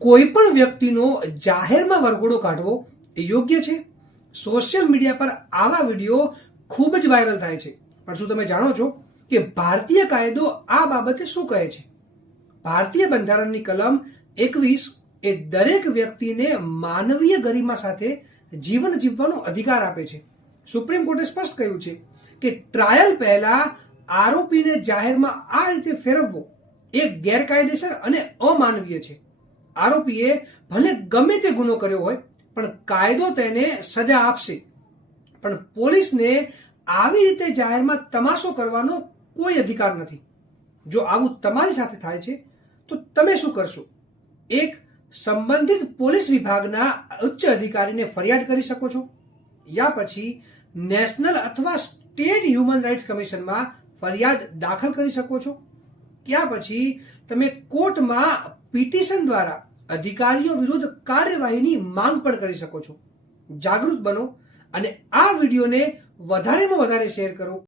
કોઈ પણ વ્યક્તિનો જાહેરમાં વરઘોડો કાઢવો એ યોગ્ય છે? સોશિયલ મીડિયા પર આવા વિડીયો ખૂબ જ વાયરલ થાય છે, પણ શું તમે જાણો છો કે ભારતીય કાયદો આ બાબતે શું કહે છે? ભારતીય બંધારણની કલમ 21 એ દરેક વ્યક્તિને માનવીય ગરિમા સાથે જીવન જીવવાનો અધિકાર આપે છે. સુપ્રીમ કોર્ટે સ્પષ્ટ કહ્યું છે કે ટ્રાયલ પહેલા આરોપીને જાહેરમાં આ રીતે ફેરવવો એ ગેરકાયદેસર અને અમાનવીય છે. આરોપીએ ભલે ગમે તે ગુનો કર્યો હોય, પણ કાયદો તેને સજા આપશે. પણ પોલીસને આવી રીતે જાહેરમાં તમાશો કરવાનો કોઈ અધિકાર નથી. જો આવું તમારી સાથે થાય છે તો તમે શું કરશો? એક, સંબંધિત પોલીસ વિભાગના ઉચ્ચ અધિકારીને ફરિયાદ કરી શકો છો, યા પછી નેશનલ અથવા સ્ટેટ હ્યુમન રાઇટ્સ કમિશનમાં ફરિયાદ દાખલ કરી શકો છો. ત્યાર પછી તમે કોર્ટમાં પિટિશન દ્વારા અધિકારીઓ વિરુદ્ધ કાર્યવાહીની માંગ પણ કરી શકો છો. જાગૃત બનો અને આ વિડીયોને વધારેમાં વધારે શેર કરો.